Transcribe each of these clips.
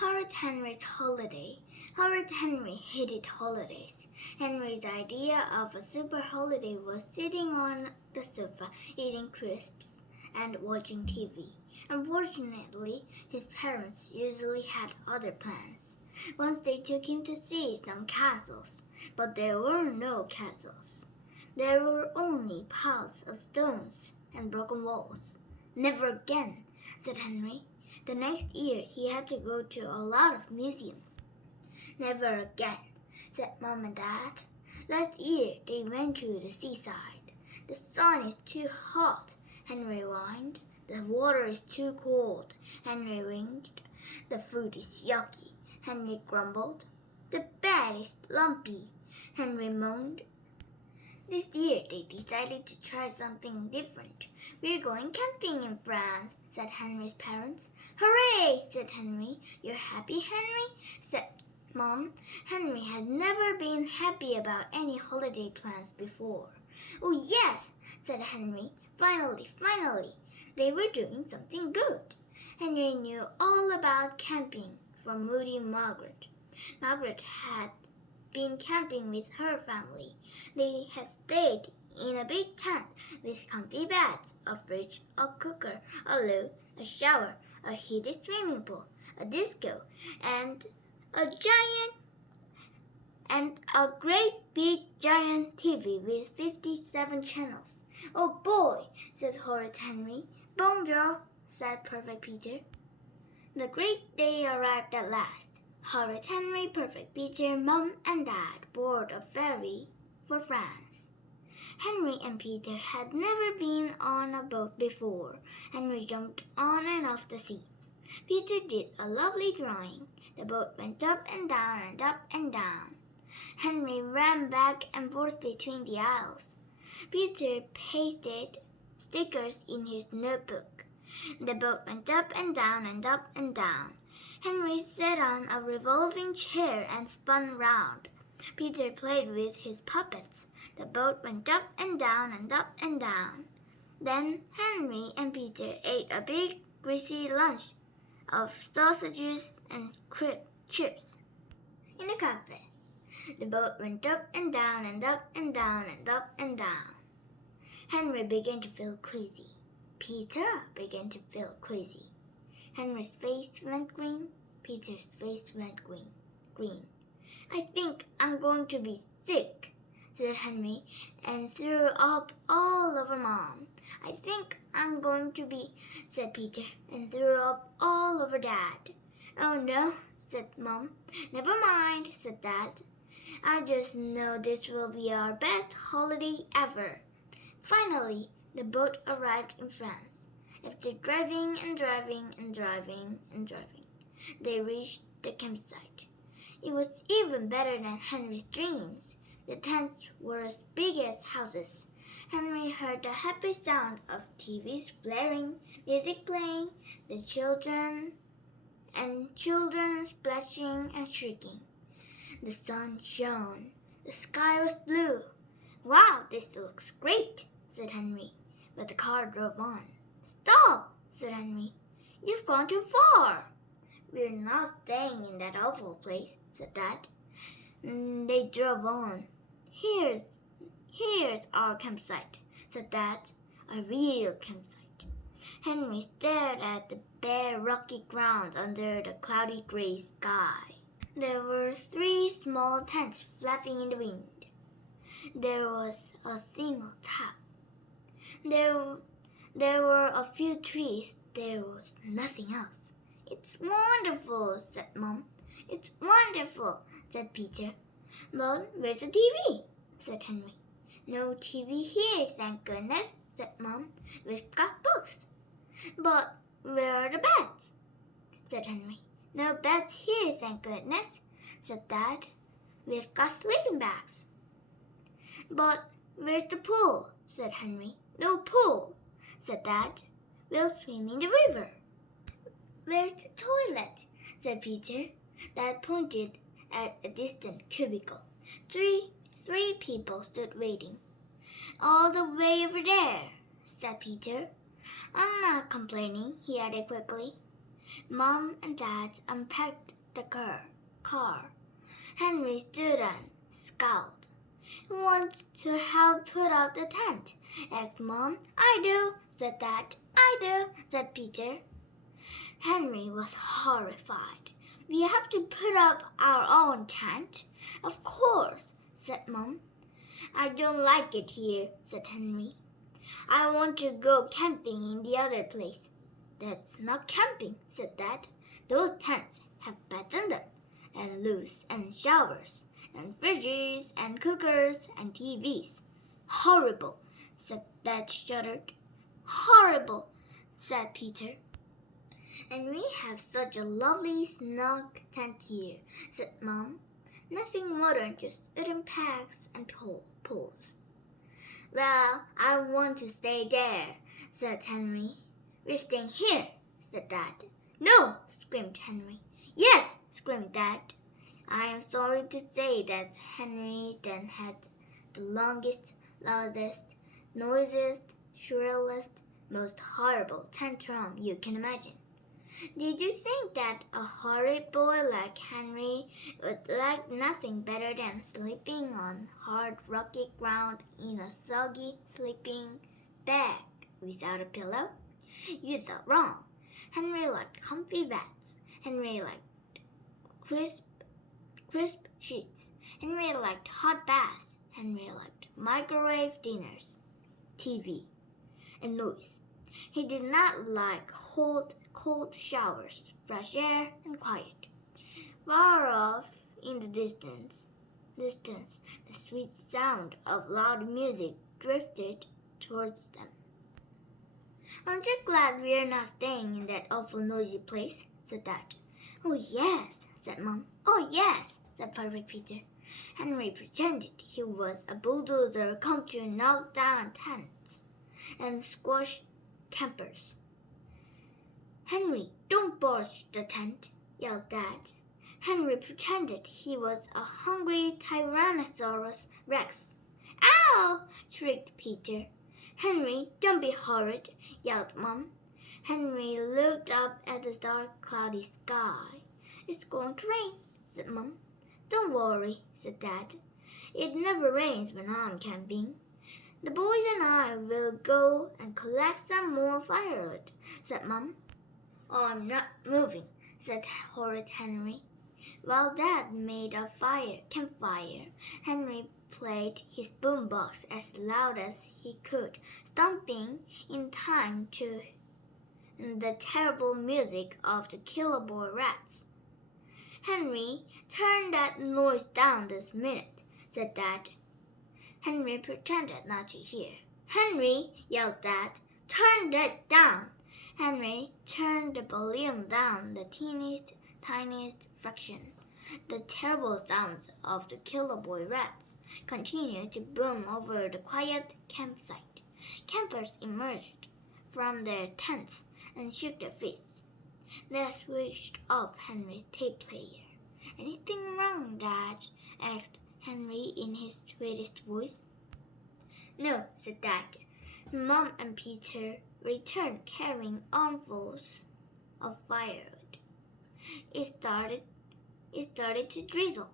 Horrid Henry's holiday. Horrid Henry hated holidays. Henry's idea of a super holiday was sitting on the sofa, eating crisps and watching TV. Unfortunately, his parents usually had other plans. Once they took him to see some castles, but there were no castles. There were only piles of stones and broken walls. "Never again," said Henry. The next year he had to go to a lot of museums. "Never again," said Mom and Dad. Last year they went to the seaside. "The sun is too hot," Henry whined. "The water is too cold," Henry winced. "The food is yucky," Henry grumbled. "The bed is lumpy," Henry moaned. This year they decided to try something different. "We're going camping in France," said Henry's parents. "Hooray!" said Henry. "You're happy, Henry?" said Mom. Henry had never been happy about any holiday plans before. "Oh yes," said Henry. Finally, they were doing something good." Henry knew all about camping from Moody and Margaret. Margaret had been camping with her family. They had stayed in a big tent with comfy beds, a fridge, a cooker, a loo, a shower, a heated swimming pool, a disco, and a great big giant TV with 57 channels. "Oh boy," said Horrid Henry. "Bonjour," said Perfect Peter. The great day arrived at last. Horrid Henry, Perfect Peter, Mom, and Dad boarded a ferry for France. Henry and Peter had never been on a boat before. Henry jumped on and off the seats. Peter did a lovely drawing. The boat went up and down and up and down. Henry ran back and forth between the aisles. Peter pasted stickers in his notebook. The boat went up and down and up and down. Henry sat on a revolving chair and spun round. Peter played with his puppets. The boat went up and down and up and down. Then Henry and Peter ate a big, greasy lunch of sausages and chips in a cafe. The boat went up and down and up and down and up and down. Henry began to feel queasy. Peter began to feel queasy. Henry's face went green. Peter's face went green. "I think I'm going to be sick," said Henry, and threw up all over Mom. "I think I'm going to be," said Peter, and threw up all over Dad. "Oh no," said Mom. "Never mind," said Dad. "I just know this will be our best holiday ever." Finally, the boat arrived in France. After driving and driving and driving and driving, they reached the campsite. It was even better than Henry's dreams. The tents were as big as houses. Henry heard the happy sound of TVs blaring, music playing, the children splashing and shrieking. The sun shone. The sky was blue. "Wow, this looks great," said Henry, but the car drove on. "Stop," said Henry. "You've gone too far." "We're not staying in that awful place," said Dad. They drove on. Here's our campsite," said Dad. "A real campsite." Henry stared at the bare, rocky ground under the cloudy gray sky. There were 3 small tents flapping in the wind. There was a single tap. There were a few trees. There was nothing else. "It's wonderful," said Mom. "It's wonderful," said Peter. "But where's the TV?" said Henry. "No TV here, thank goodness," said Mom. "We've got books." "But where are the beds?" said Henry. "No beds here, thank goodness," said Dad. "We've got sleeping bags." "But where's the pool?" said Henry. "No pool," said Dad. "We'll swim in the river." "Where's the toilet?" said Peter. Dad pointed at a distant cubicle. Three people stood waiting. "All the way over there," said Peter. "I'm not complaining," he added quickly. Mom and Dad unpacked the car. Henry stood and scowled. "Who wants to help put up the tent?" asked Mom. "I do," said Dad. "I do," said Peter. Henry was horrified. "We have to put up our own tent." "Of course," said Mom. "I don't like it here," said Henry. "I want to go camping in the other place." "That's not camping," said Dad. "Those tents have beds in them, and loos and showers, and fridges and cookers and TVs. "Horrible," said Dad, shuddered. "Horrible," said Peter. "And we have such a lovely snug tent here," said Mom. "Nothing modern, just wooden pegs and poles." "Well, I want to stay there," said Henry. "We're staying here," said Dad. "No!" screamed Henry. "Yes!" screamed Dad. I am sorry to say that Henry then had the longest, loudest, noisiest, shrillest, most horrible tantrum you can imagine. Did you think that a horrid boy like Henry would like nothing better than sleeping on hard rocky ground in a soggy sleeping bag without a pillow? You thought wrong. Henry liked comfy beds. Henry liked crisp sheets. Henry liked hot baths. Henry liked microwave dinners, TV, and noise. He did not like cold showers, fresh air, and quiet. Far off in the distance, the sweet sound of loud music drifted towards them. "Aren't you glad we're not staying in that awful noisy place?" said Dad. "Oh, yes," said Mom. "Oh, yes," said Perfect Peter. Henry pretended he was a bulldozer come to knock down tents and squash campers. "Henry, don't burst the tent," yelled Dad. Henry pretended he was a hungry Tyrannosaurus Rex. "Ow!" shrieked Peter. "Henry, don't be horrid," yelled Mom. Henry looked up at the dark, cloudy sky. "It's going to rain," said Mom. "Don't worry," said Dad. "It never rains when I'm camping." "The boys and I will go and collect some more firewood," said Mom. "Oh, I'm not moving," said Horrid Henry. While Dad made a campfire, Henry played his boombox as loud as he could, stomping in time to the terrible music of the Killer Boy Rats. "Henry, turn that noise down this minute," said Dad. Henry pretended not to hear. "Henry," yelled Dad, "turn that down." Henry turned the volume down the tiniest fraction. The terrible sounds of the Killer Boy Rats continued to boom over the quiet campsite. Campers emerged from their tents and shook their fists. They switched off Henry's tape player. "Anything wrong, Dad?" asked Henry in his sweetest voice. "No," said Dad. Mom and Peter returned carrying armfuls of firewood. It started to drizzle.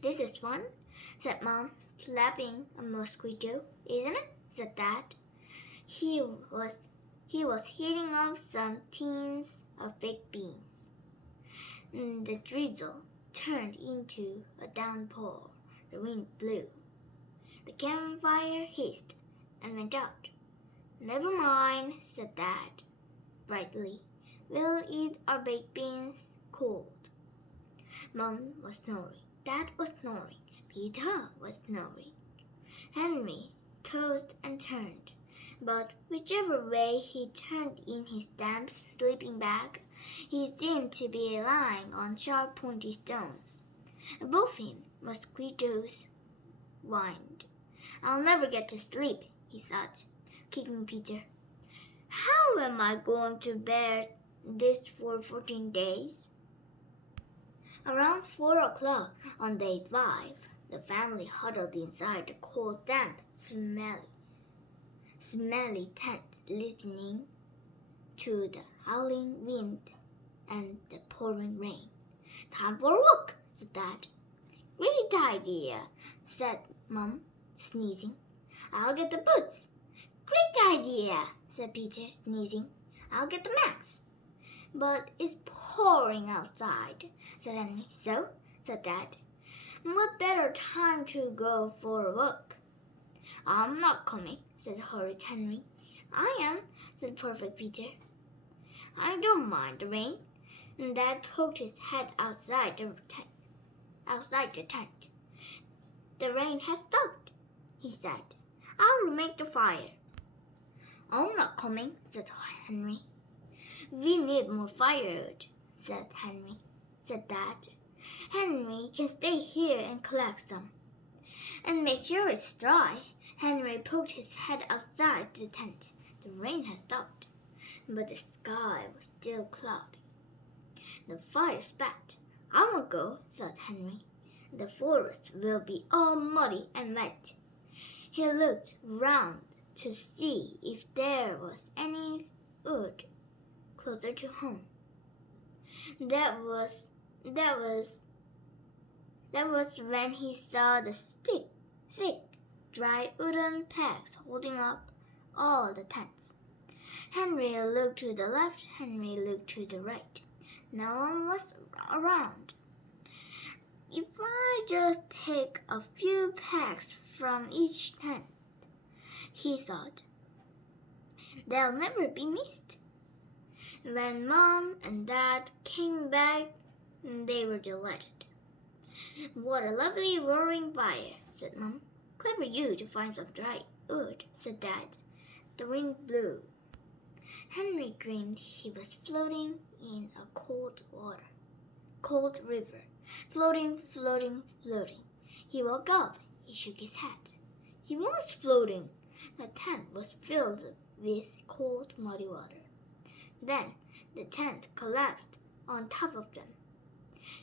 "This is fun," said Mom, slapping a mosquito. "Isn't it?" said Dad. He was heating up some tins of baked beans. The drizzle turned into a downpour. The wind blew. The campfire hissed and went out. "Never mind," said Dad brightly. "We'll eat our baked beans cold." Mom was snoring. Dad was snoring. Peter was snoring. Henry tossed and turned, but whichever way he turned in his damp sleeping bag, he seemed to be lying on sharp pointy stones. Above him, mosquitoes whined. "I'll never get to sleep," he thought, kicking Peter. "How am I going to bear this for 14 days? Around 4 o'clock on day 5, the family huddled inside the cold, damp, smelly tent, listening to the howling wind and the pouring rain. "Time for a walk," said Dad. "Great idea," said Mom, sneezing. "I'll get the boots." "Great idea," said Peter, sneezing. "I'll get the mats." "But it's pouring outside," said Henry. "So," said Dad, "what better time to go for a walk?" "I'm not coming," said Horrid Henry. "I am," said Perfect Peter. "I don't mind the rain." And Dad poked his head outside the tent. "The rain has stopped," he said. "I'll make the fire." "I'm not coming," said Henry. "We need more firewood," said Dad. "Henry can stay here and collect some." "And make sure it's dry." Henry poked his head outside the tent. The rain had stopped, but the sky was still cloudy. The fire spat. "I won't go," thought Henry. "The forest will be all muddy and wet." He looked round to see if there was any wood closer to home. That was when he saw the thick, dry wooden pegs holding up all the tents. Henry looked to the left, Henry looked to the right. No one was around. "If I just take a few pegs from each tent," he thought, "they'll never be missed." When Mom and Dad came back, they were delighted. "What a lovely roaring fire," said Mom. "Clever you to find some dry wood," said Dad. The wind blew. Henry dreamed he was floating in a cold river. Floating. He woke up. He shook his head. He was floating. The tent was filled with cold, muddy water. Then the tent collapsed on top of them.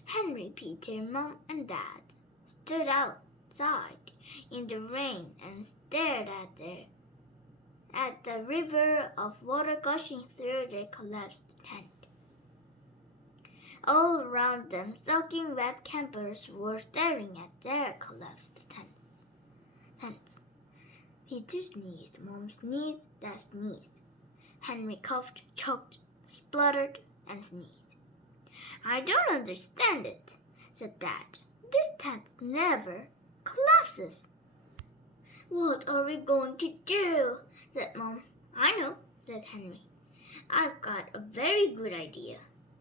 Henry, Peter, Mom, and Dad stood outside in the rain and stared at the river of water gushing through their collapsed tent. All around them, soaking wet campers were staring at their collapsed tents. Peter sneezed, Mom sneezed, Dad sneezed. Henry coughed, choked, spluttered, and sneezed. "I don't understand it," said Dad. "This tent never collapses." "What are we going to do?" said Mom. "I know," said Henry. "I've got a very good idea."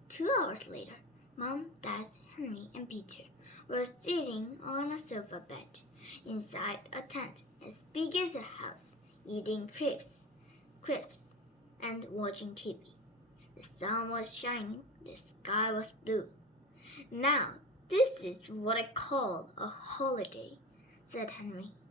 2 hours later, Mom, Dad, Henry, and Peter were sitting on a sofa bed inside a tent as big as a house, eating crisps and watching TV. The sun was shining, the sky was blue. "Now, this is what I call a holiday," said Henry.